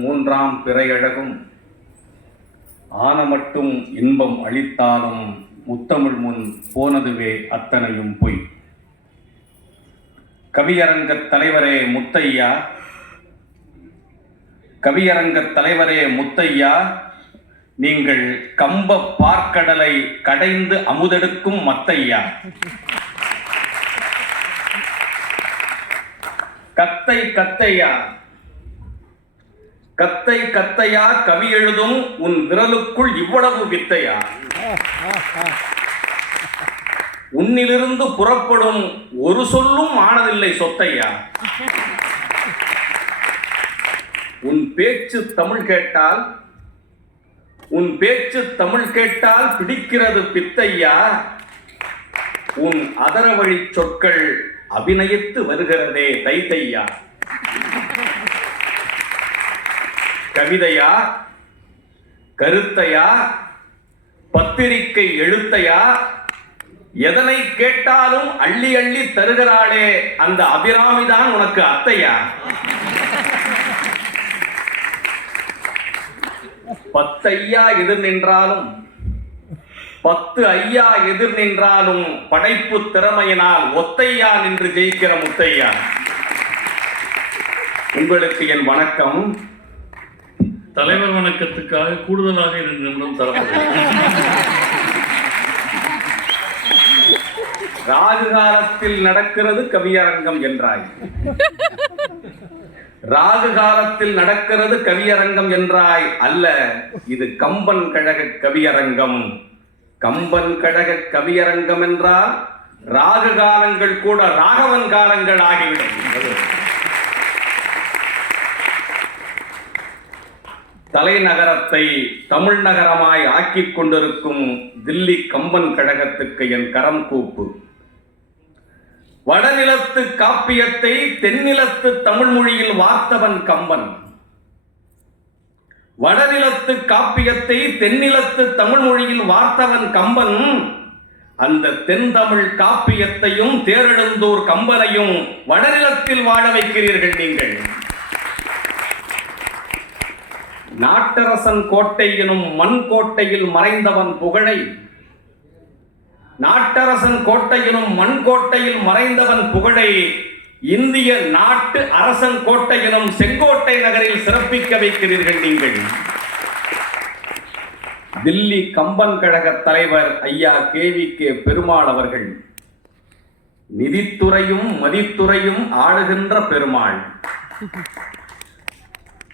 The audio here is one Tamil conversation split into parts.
மூன்றாம் பிறையழகும். ஆனமட்டும் இன்பம் அளித்தாலும் முத்தமிழ் முன் போனதுவே அத்தனையும் பொய். கவியரங்கத் தலைவரே முத்தையா. கவியரங்கத் தலைவரே முத்தையா. நீங்கள் கம்ப பார்க்கடலை கடைந்து அமுதெடுக்கும் மத்தையா. கத்தை கத்தையா. கத்தை கத்தையா கவி எழுதும் உன் விரலுக்குள் இவ்வளவு வித்தையா? உன்னிலிருந்து புறப்படும் ஒரு சொல்லும் ஆனதில்லை சொத்தையா? உன் பேச்சு தமிழ் கேட்டால் உன் பேச்சு தமிழ் கேட்டால் பிடிக்கிறது பித்தையா? உன் அதரவழி சொற்கள் அபிநயித்து வருகிறதே தைத்தையா? கவிதையா? கருத்தையா? பத்திரிக்கை எழுத்தையா? எதனை கேட்டாலும் அள்ளி அள்ளி தருகிறாளே அந்த அபிராமிதான் உனக்கு அத்தையா? பத்தையா எதிர் நின்றாலும் பத்து ஐயா எதிர் நின்றாலும் படைப்பு திறமையினால் ஒத்தையா நின்று ஜெயிக்கிற முத்தையா? உங்களுக்கு என் வணக்கம். தலைவர் வணக்கத்துக்காக கூடுதலாக இரண்டு நிமிடம் தரப்படும் காலத்தில் நடக்கிறது கவியரங்கம் என்றாய். ராகு காலத்தில் நடக்கிறது கவியரங்கம் என்றாய் அல்ல இது கம்பன் கழக கவியரங்கம். கம்பன் கழக கவியரங்கம் என்றால் ராகு காலங்கள் கூட ராகவன் காலங்கள் ஆகிவிடும். தலைநகரத்தை தமிழ் நகரமாய் ஆக்கிக் கொண்டிருக்கும் தில்லி கம்பன் கழகத்துக்கு என் கரம் கூப்பு. வடநிலத்து காப்பியத்தை தென்னிலத்து தமிழ் மொழியில் வார்த்தவன் கம்பன். வடநிலத்து காப்பியத்தை தென்னிலத்து தமிழ் மொழியில் வார்த்தவன் கம்பன். அந்த தென்தமிழ் காப்பியத்தையும் தேரெழுந்தூர் கம்பனையும் வடநிலத்தில் வாழ வைக்கிறீர்கள் நீங்கள். நாட்டரசன் கோட்டை எனும் மண் கோட்டையில் மறைந்தவன் புகழை. நாட்டரசன் கோட்டை எனும் மண் கோட்டையில் மறைந்தவன் புகழை இந்திய நாட்டு அரசன் கோட்டை எனும் செங்கோட்டை நகரில் சிறப்பிக்க வைக்கிறீர்கள் நீங்கள். தில்லி கம்பன் கழக தலைவர் ஐயா கேவி கே பெருமாள் அவர்கள் நிதித்துறையும் மதித்துறையும் ஆளுகின்ற பெருமாள்.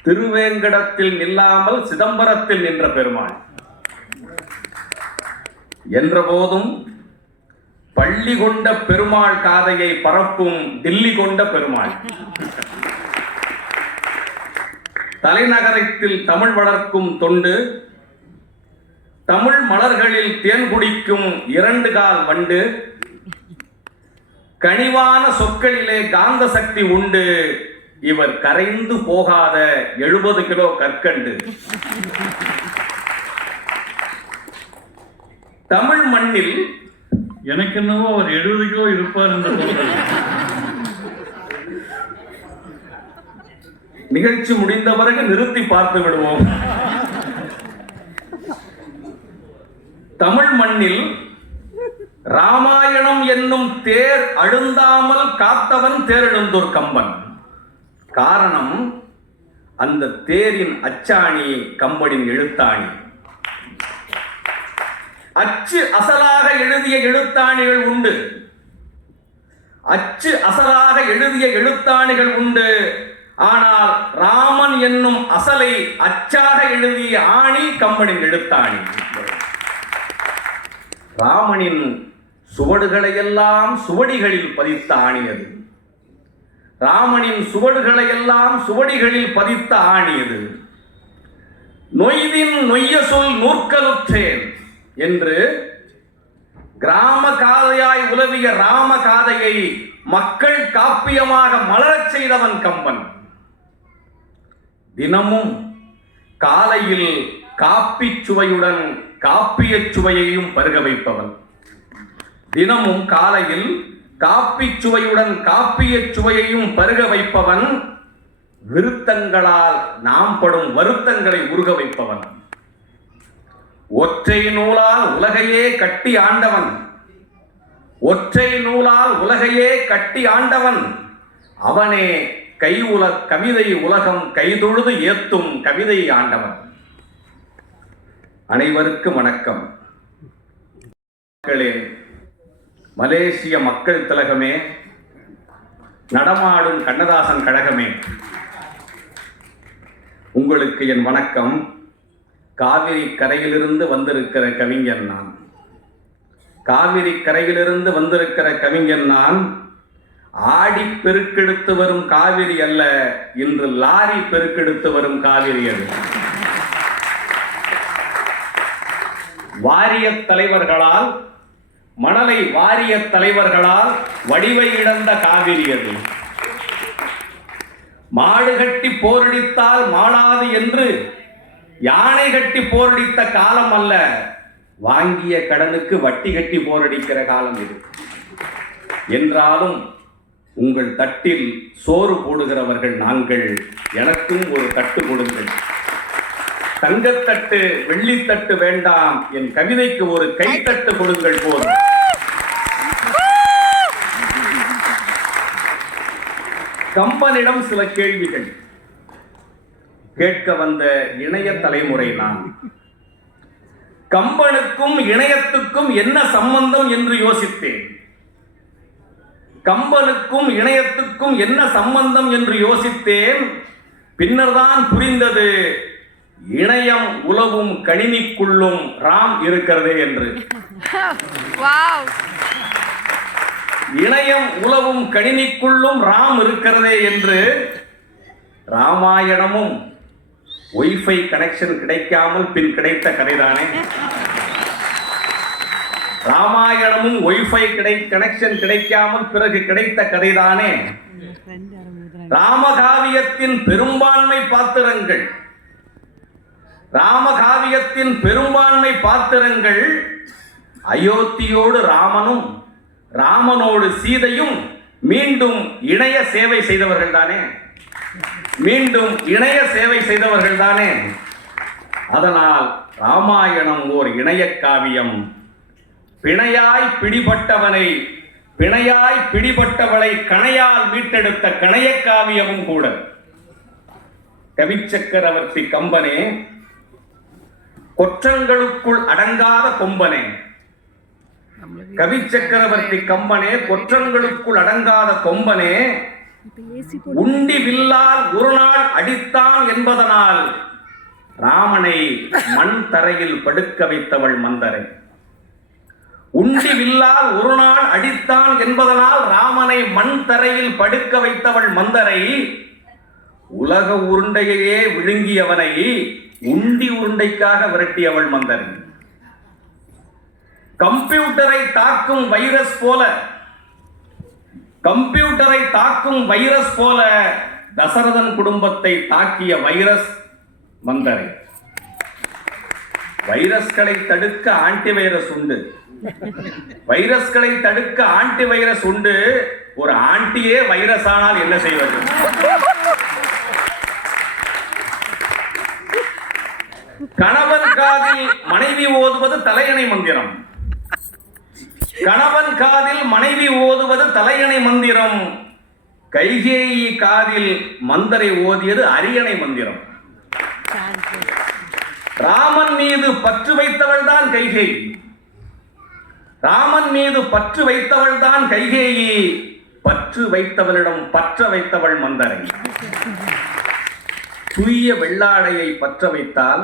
திருவேங்கடத்தில் நில்லாமல் சிதம்பரத்தில் நின்ற பெருமாள். என்றபோதும் பள்ளி கொண்ட பெருமாள் காதையை பரப்பும் தில்லி கொண்ட பெருமாள். தலைநகரத்தில் தமிழ் வளர்க்கும் தொண்டு தமிழ் மலர்களில் தேன் குடிக்கும் இரண்டு கால் வண்டு கனிவான சொற்களிலே காந்த சக்தி உண்டு இவர் கரைந்து போகாத எழுபது கிலோ கற்கண்டு. தமிழ் மண்ணில் எனக்கு என்னவோ அவர் எழுபது கிலோ இருப்பார் என்று நிகழ்ச்சி முடிந்த பிறகு நிறுத்தி பார்த்து விடுவோம். தமிழ் மண்ணில் ராமாயணம் என்னும் தேர் அழுந்தாமல் காத்தவன் தேரெழுந்தூர் கம்பன். காரணம் அந்த தேரின் அச்சாணி கம்பனின் எழுத்தாணி. அச்சு அசலாக எழுதிய எழுத்தாணிகள் உண்டு. அச்சு அசலாக எழுதிய எழுத்தாணிகள் உண்டு. ஆனால் ராமன் என்னும் அசலை அச்சாக எழுதிய ஆணி கம்பனின் எழுத்தாணி. ராமனின் சுவடுகளையெல்லாம் சுவடிகளில் பதித்த ஆணி அது. ராமனின் சுவடுகளையெல்லாம் சுவடிகளில் பதித்த ஆணியது நொய்தின் நொய்ய சொல் நூற்கலுற்றேன் என்று கிராம காதையாய் உலவிய ராம காதையை மக்கள் காப்பியமாக மலரச் செய்தவன் கம்பன். தினமும் காலையில் காப்பி சுவையுடன் காப்பியச் சுவையையும் பருக வைப்பவன். தினமும் காலையில் காப்பி சுவையுடன் காப்பியச் சுவையையும் பருக வைப்பவன் விருத்தங்களால் நாம் படும் வருத்தங்களை உருக வைப்பவன். ஒற்றை நூலால் உலகையே கட்டி ஆண்டவன். ஒற்றை நூலால் உலகையே கட்டி ஆண்டவன். அவனே கை உல கவிதை உலகம் கைதொழுது ஏத்தும் கவிதை ஆண்டவன். அனைவருக்கும் வணக்கம். மக்களே மலேசிய மக்கள் திலகமே நடமாடும் கண்ணதாசன் கழகமே. உங்களுக்கு என் வணக்கம். காவிரி கரையிலிருந்து வந்திருக்கிற கவிஞன் நான். காவிரி கரையிலிருந்து வந்திருக்கிற கவிஞன் நான். ஆடி பெருக்கெடுத்து வரும் காவிரி அல்ல இன்று லாரி பெருக்கெடுத்து வரும் காவிரி அது. வாரிய தலைவர்களால் மணலை வாரிய தலைவர்களால் வடிவை இழந்த காவிரி அது மாடு கட்டி போரடித்தால் மாளாது என்று யானை கட்டி போரடித்த காலம் அல்ல வாங்கிய கடனுக்கு வட்டி கட்டி போரடிக்கிற காலம் இது. என்றாலும் உங்கள் தட்டில் சோறு போடுகிறவர்கள் நாங்கள் எனக்கும் ஒரு தட்டு கொடுங்கள். தங்கத்தட்டு வெள்ளித்தட்டு வேண்டாம். என் கவிதைக்கு ஒரு கைத்தட்டு கொடுங்கள் போதும். கம்பனிடம் சில கேள்விகள். கேட்க வந்த இணைய தலைமுறை நான் கம்பனுக்கும் இணையத்துக்கும் என்ன சம்பந்தம் என்று யோசித்தேன். கம்பனுக்கும் இணையத்துக்கும் என்ன சம்பந்தம் என்று யோசித்தேன். பின்னர்தான் புரிந்தது. இணையம் உலவும் கணினிக்குள்ளும் ராம் இருக்கிறதே என்று. Wow. இணையம் உலவும் கணினிக்குள்ளும் ராம் இருக்கிறதே என்று ராமாயணமும் ஒய்ஃபை கனெக்ஷன் கிடைக்காமல் பின் கிடைத்த கதைதானே. ராமாயணமும் ஒய்ஃபை கிடை கனெக்ஷன் கிடைக்காமல் பிறகு கிடைத்த கதைதானே. ராமகாவியத்தின் பெரும்பான்மை பாத்திரங்கள். ராமகாவியத்தின் பெரும்பான்மை பாத்திரங்கள் அயோத்தியோடு ராமனும் ராமனோடு சீதையும் மீண்டும் இணைய சேவை செய்தவர்கள் தானே? மீண்டும் இணைய சேவை செய்தவர்கள் தானே? அதனால் ராமாயணம் ஓர் இணைய காவியம். பிணையாய் பிடிபட்டவனை பிணையாய் பிடிபட்டவளை கணையால் மீட்டெடுத்த கணைய காவியமும் கூட. கவிச்சக்கரவர்த்தி கம்பனே கொற்றங்களுக்குள் அடங்காத கொம்பனே. கவிச்சக்கரவர்த்தி கம்பனே கொற்றங்களுக்குள் அடங்காத கொம்பனே. உண்டி வில்லால் ஒரு நாள் அடித்தான் என்பதனால் ராமனை மண் தரையில் படுக்க வைத்தவள் மந்தரை. உண்டி வில்லால் ஒரு நாள் அடித்தான் என்பதனால் ராமனை மண் தரையில் படுக்க வைத்தவள் மந்தரை. உலக உருண்டையையே விழுங்கியவனை உண்டி உருண்டைக்காக விரட்டியவள் மந்தரை கம்ப்யூட்டரை தாக்கும் வைரஸ் போல கம்ப்யூட்டரை தாக்கும் வைரஸ் போல தசரதன் குடும்பத்தை தாக்கிய வைரஸ் மந்தரை வைரஸ்களை தடுக்க ஆன்டி வைரஸ் உண்டு. வைரஸ்களை தடுக்க ஆன்டி வைரஸ் உண்டு. ஒரு ஆன்டியே வைரஸ் ஆனால் என்ன செய்வது? கணவன் காதில் மனைவி ஓதுவது தலையணை மந்திரம். கணவன் காதில் மனைவி ஓதுவது தலையணை மந்திரம். கைகேயி காதில் மந்தரை ஓதியது அரியணை மந்திரம். ராமன் மீது பற்று வைத்தவள் தான் கைகேயி. ராமன் மீது பற்று வைத்தவள் தான் கைகேயி. பற்று வைத்தவளிடம் பற்ற வைத்தவள் மந்தரை. தூய வெள்ளாடையை பற்ற வைத்தால்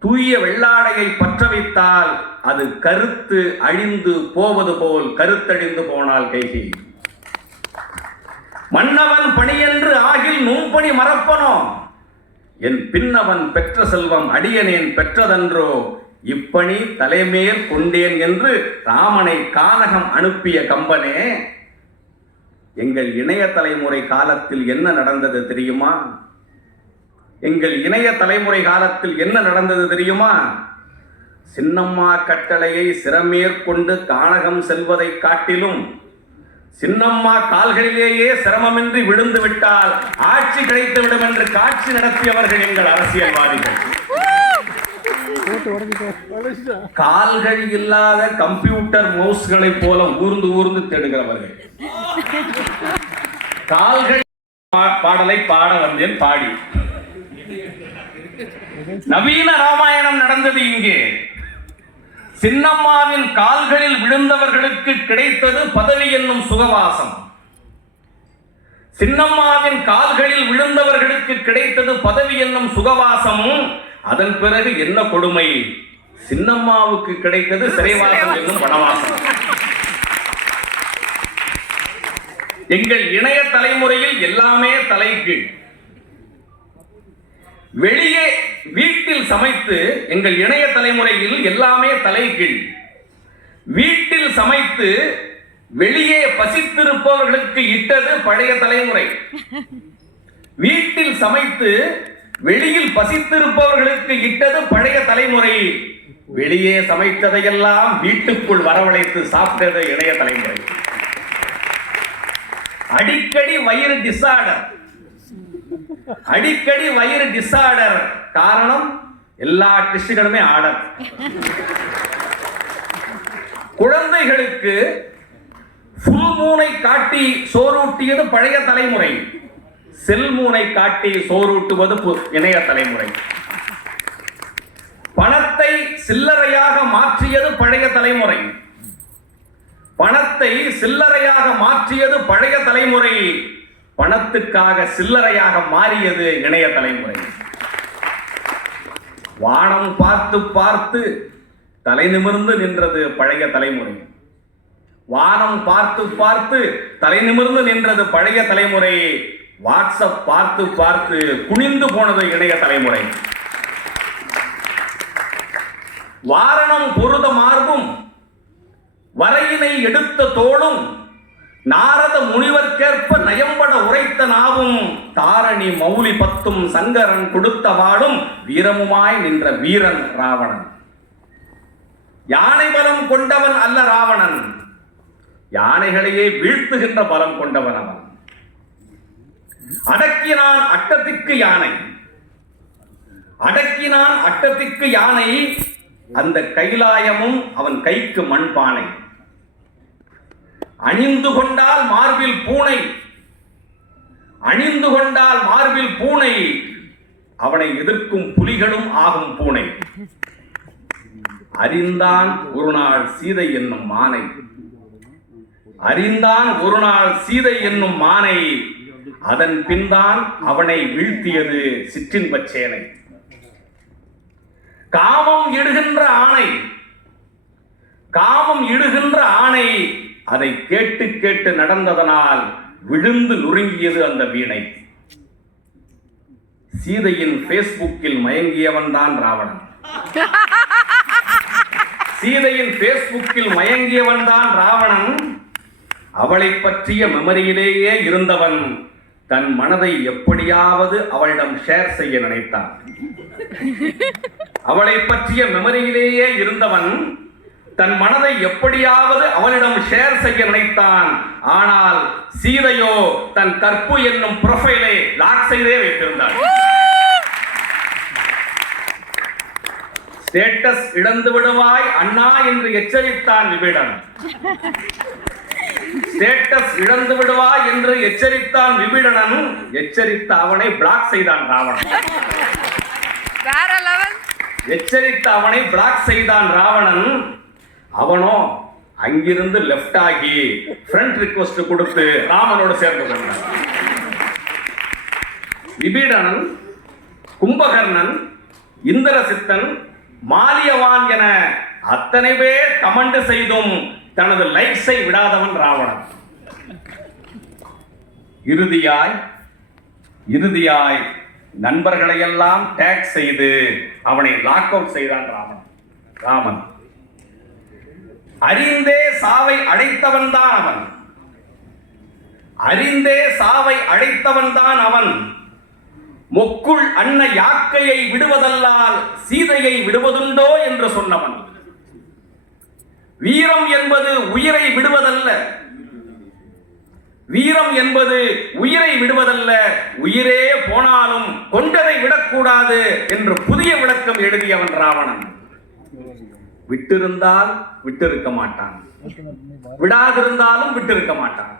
தூய வெள்ளாடையை பற்ற வைத்தால் அது கருத்து அழிந்து போவது போல் கருத்தழிந்து போனால் கைகி. மன்னவன் பணியென்று ஆகில் நும்பணி மறப்பனோ? என் பின்னவன் பெற்ற செல்வம் அடியனேன் பெற்றதன்றோ? இப்பணி தலைமேல் கொண்டேன் என்று ராமனை கானகம் அனுப்பிய கம்பனே எங்கள் இணைய தலைமுறை காலத்தில் என்ன நடந்தது தெரியுமா? எங்கள் இணைய தலைமுறை காலத்தில் என்ன நடந்தது தெரியுமா? சின்னம்மா கட்டளையை சிரமேற்கொண்டு கானகம் செல்வதைக் காட்டிலும் சின்னம்மா கால்களிலேயே சிரமமின்றி விழுந்து விட்டால் ஆட்சி கிடைத்துவிடும் என்று காட்சி நடத்தியவர்கள் எங்கள் அரசியல்வாதிகள். கால்கள் இல்லாத கம்ப்யூட்டர் மவுஸ்களை போல ஊர்ந்து ஊர்ந்து தேடுகிறவர்கள். கால்கள் பா- பாடலை பாட வந்தேன் பாடி. நவீன ராமாயணம் நடந்தது இங்கே. சின்னம்மாவின் கால்களில் விழுந்தவர்களுக்கு கிடைத்தது பதவி என்னும் சுகவாசம். சின்னம்மாவின் கால்களில் விழுந்தவர்களுக்கு கிடைத்தது பதவி என்னும் சுகவாசமும் அதன் பிறகு என்ன கொடுமை? சின்னம்மாவுக்கு கிடைத்தது சிறைவாசம் என்னும் வனவாசம். எங்கள் இணைய தலைமுறையில் எல்லாமே தலைகீழ். வெளியே வீட்டில் சமைத்து எங்கள் இணைய தலைமுறையில் எல்லாமே தலைகீழ். வீட்டில் சமைத்து வெளியே பசித்திருப்பவர்களுக்கு இட்டது பழைய தலைமுறை. வீட்டில் சமைத்து வெளியில் பசித்திருப்பவர்களுக்கு இட்டது பழைய தலைமுறை. வெளியே சமைத்ததையெல்லாம் வீட்டுக்குள் வரவழைத்து சாப்பிட்டது இணைய தலைமுறை. அடிக்கடி வயிறு டிசார்டர் அடிக்கடி வயிறு டிஸார்டர் காரணம் எல்லா டிஷ்களுமே ஆர்டர் குழந்தைகளுக்கு ஃபுல் காட்டி சோறூட்டியது பழைய தலைமுறை. செல்மூனை காட்டி சோறூட்டுவது பு- இணைய தலைமுறை. பணத்தை சில்லறையாக மாற்றியது பழைய தலைமுறை. பணத்தை சில்லறையாக மாற்றியது பழைய தலைமுறை. பணத்துக்காக சில்லறையாக மாறியது இணைய தலைமுறை. வானம் பார்த்து பார்த்து தலை நிமிர்ந்து நின்றது பழைய தலைமுறை. வானம் பார்த்து பார்த்து தலை நிமிர்ந்து நின்றது பழைய தலைமுறை. வாட்ஸ்அப் பார்த்து பார்த்து குனிந்து போனது இணைய தலைமுறை. வாரணம் பொருத மார்பும் வரையினை எடுத்த தோளும் நாரத முனிவர்க்கேற்ப நயம்பட உரைத்த நாவும் தாரணி மௌலி பத்தும் சங்கரன் கொடுத்த வாடும் வீரமுமாய் நின்ற வீரன் ராவணன். யானை பலம் கொண்டவன் அல்ல ராவணன். யானைகளையே வீழ்த்துகின்ற பலம் கொண்டவன் அவன். அடக்கினான் அட்டத்திற்கு யானை. அடக்கினான் அட்டத்திற்கு யானை. அந்த கைலாயமும் அவன் கைக்கு மண்பானை. அணிந்து கொண்டால் மார்பில் பூனை. அணிந்து கொண்டால் மார்பில் பூனை. அவனை எதிர்க்கும் புலிகளும் ஆகும் பூனை. அறிந்தான் ஒரு நாள் சீதை என்னும் மானை. அறிந்தான் ஒரு நாள் சீதை என்னும் மானை. அதன் பின்தான் அவனை வீழ்த்தியது சிற்றின் பச்சேனை. காமம் இடுகின்ற ஆணை. காமம் இடுகின்ற ஆணை. அதை கேட்டு கேட்டு நடந்ததனால் விழுந்து நொறுங்கியது அந்த வீணை. சீதையின் பேஸ்புக்கில் மயங்கியவன் தான் ராவணன். சீதையின் பேஸ்புக்கில் மயங்கியவன் தான் ராவணன். அவளை பற்றிய மெமரியிலேயே இருந்தவன் தன் மனதை எப்படியாவது அவளிடம் ஷேர் செய்ய நினைத்தான். அவளை பற்றிய மெமரியிலேயே இருந்தவன் தன் மனதை எப்படியாவது அவளிடம் ஷேர் செய்ய நினைத்தான். ஆனால் சீதையோ தன் கற்பு என்னும் ப்ரொஃபைலை லாக் செய்தே வைத்திருந்தாள். ஸ்டேட்டஸ் இழந்து விடுவாய் அண்ணா என்று எச்சரித்தான் விபிடன் ஸ்டேட்டஸ் இழந்து விடுவாய் என்று எச்சரித்தான் விபிடனன் எச்சரித்த அவனை பிளாக் செய்தான் ராவணன். எச்சரித்த அவனை பிளாக் செய்தான் ராவணன். அவனோ அங்கிருந்து லெஃப்ட் ஆகி ஃப்ரெண்ட் ரிக்வஸ்ட் கொடுத்து ராமனோடு சேர்ந்து கொண்டான் விபீடனன் கும்பகர்ணன் இந்திரசித்தன் மாலியவான் என அத்தனை பேர் கமண்டு செய்தும் தனது லைஃப்ஸை விடாதவன் ராவணன். இறுதியாய் இறுதியாய் நண்பர்களையெல்லாம் டேக் செய்து அவனை லாக் அவுட் செய்தான் ராமன். ராமன். அறிந்தே சாவை அழைத்தவன் தான் அவன். அறிந்தே சாவை அழைத்தவன் தான் அவன். மொக்குள் அன்ன யாக்கையை விடுவதல்லால் சீதையை விடுவதுண்டோ என்று சொன்னவன். வீரம் என்பது உயிரை விடுவதல்ல. வீரம் என்பது உயிரை விடுவதல்ல. உயிரே போனாலும் கொண்டதை விடக்கூடாது என்று புதிய விளக்கம் எழுதியவன் ராவணன். விட்டிருந்தால் விட்டிருக்க மாட்டான். விடாதிருந்தாலும் விட்டிருக்க மாட்டான்.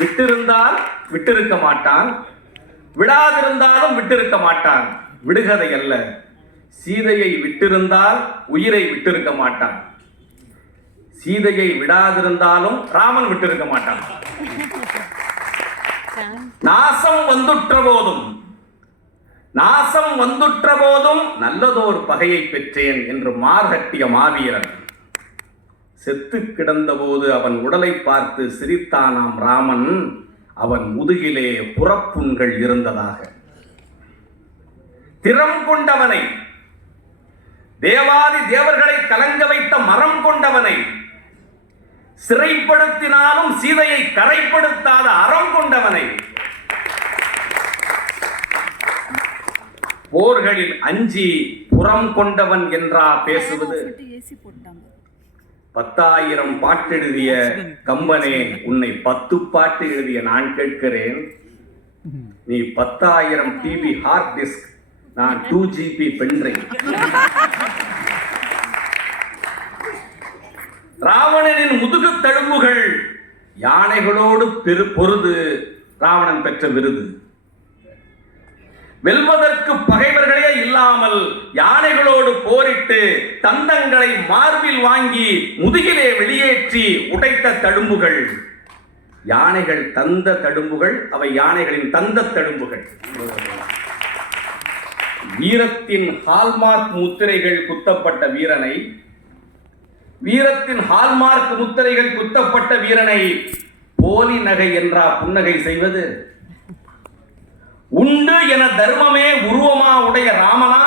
விட்டிருந்தால் விட்டிருக்க மாட்டான். விடாதிருந்தாலும் விட்டிருக்க மாட்டான். விடுகதை அல்ல. சீதையை விட்டிருந்தால் உயிரை விட்டிருக்க மாட்டான். சீதையை விடாதிருந்தாலும் ராமன் விட்டிருக்க மாட்டான். நாசம் வந்துற்ற போதும் நாசம் வந்துற்ற போதும் நல்லதோர் பகையை பெற்றேன் என்று மார்கட்டிய மாவீரன். செத்து கிடந்தபோது அவன் உடலை பார்த்து சிரித்தானாம் ராமன் அவன் முதுகிலே புறப்புண்கள் இருந்ததாக. திறம் கொண்டவனை தேவாதி தேவர்களை கலங்க வைத்த மரம் கொண்டவனை சிறைப்படுத்தினாலும் சீதையை கரைப்படுத்தாத அறம் கொண்டவனை போர்களில் அஞ்சி புறம் கொண்டவன் என்றா பேசுவது? பத்தாயிரம் பாட்டு எழுதிய கம்பனே உன்னை பத்து பாட்டு எழுதிய நான் கேட்கிறேன். நீ பத்தாயிரம் டிபி ஹார்ட் டிஸ்க் நான் டூ ஜிபி பென்ட்ரைவ் ராவணனின் முதுகு தழும்புகள் யானைகளோடு பெரு பொருது ராவணன் பெற்ற விருது. வெல்வதற்கு பகைவர்களே இல்லாமல் யானைகளோடு போரிட்டு தந்தங்களை மார்பில் வாங்கி முதுகிலே வெளியேற்றி உடைத்த தடும்புகள். யானைகள் தந்த தடும்புகள் அவை யானைகளின் தந்த தடும்புகள். வீரத்தின் ஹால்மார்க் முத்திரைகள் குத்தப்பட்ட வீரனை வீரத்தின் ஹால்மார்க் முத்திரைகள் குத்தப்பட்ட வீரனை போலி நகை என்றா புன்னகை செய்வது? உண்டு என தர்மமே உருவமா உடைய ராமனா?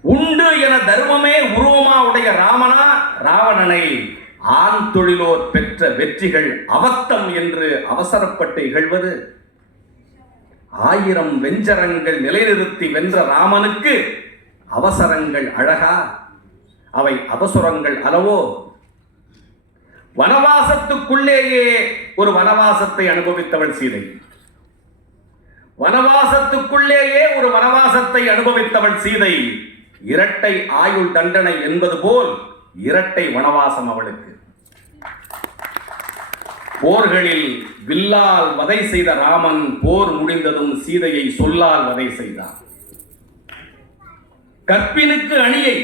உண்டு என தர்மமே உருவமா உடைய ராமனா? ராவணனை ஆண் தொழிலோர் பெற்ற வெற்றிகள் அவத்தம் என்று அவசரப்பட்டு இகழ்வது. ஆயிரம் வெஞ்சரங்கள் நிலைநிறுத்தி வென்ற ராமனுக்கு அவசரங்கள் அழகா? அவை அவசரங்கள் அளவோ? வனவாசத்துக்குள்ளேயே ஒரு வனவாசத்தை அனுபவித்தவள் சீதை. வனவாசத்துக்குள்ளேயே ஒரு வனவாசத்தை அனுபவித்தவள் சீதை. இரட்டை ஆயுள் தண்டனை என்பது போல் இரட்டை வனவாசம் அவளுக்கு. போர்களில் வில்லால் வதை செய்த ராமன் போர் முடிந்ததும் சீதையை சொல்லால் வதை செய்தார் கற்பினுக்கு அணியை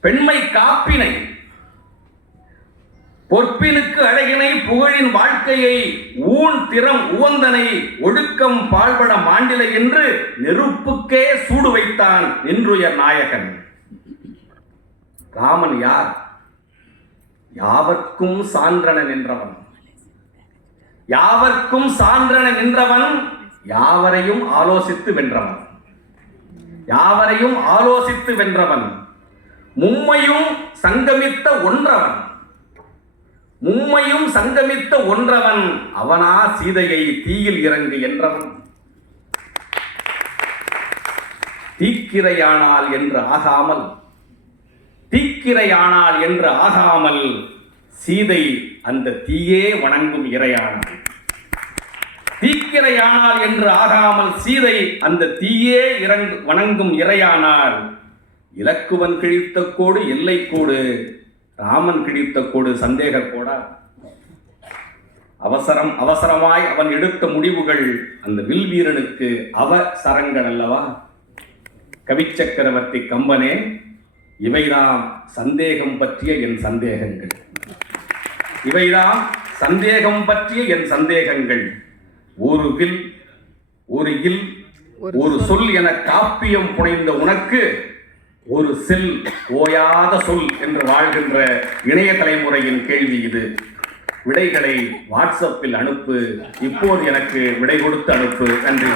பெண்மை காப்பினை பொற்பினுக்கு அழகினை புகழின் வாழ்க்கையை ஊன் திறம் உவந்தனை ஒழுக்கம் பாழ்பட மாண்டிலை என்று நெருப்புக்கே சூடு வைத்தான் நின்றுயர் நாயகன். ராமன் யார்? யாவர்க்கும் சான்றன நின்றவன். யாவர்க்கும் சான்றன நின்றவன் யாவரையும் ஆலோசித்து வென்றவன். யாவரையும் ஆலோசித்து வென்றவன். மும்மையும் சங்கமித்த ஒன்றவன். மும்மையும் சங்கமித்த ஒன்றவன் அவனா சீதையை தீயில் இறங்கு என்றவன். தீக்கிரையானால் என்று ஆகாமல் தீக்கிரையானால் என்று ஆகாமல் சீதை அந்த தீயே வணங்கும் இறையானாள் தீக்கிரையானால் என்று ஆகாமல் சீதை அந்த தீயே இறங்கு வணங்கும் இறையானால் இலக்குவன் கிழித்த கோடு எல்லை கோடு ராமன் கிழித்த கோடு சந்தேக கோடா? அவசரம் அவசரமாய் அவன் எடுத்த முடிவுகள் அந்த வில் வீரனுக்கு அவ சரங்கள் அல்லவா? கவிச்சக்கரவர்த்தி கம்பனே இவைதான் சந்தேகம் பற்றிய என் சந்தேகங்கள். இவைதான் சந்தேகம் பற்றிய என் சந்தேகங்கள். ஒரு வில் ஒரு இல் ஒரு சொல் என காப்பியம் புனைந்த உனக்கு ஒரு செல் ஓயாத சொல் என்று வாழ்கின்ற இணைய தலைமுறையின் கேள்வி இது. விடைகளை வாட்ஸ்அப்பில் அனுப்பு இப்போது எனக்கு விடை கொடுத்து அனுப்பு. நன்றி.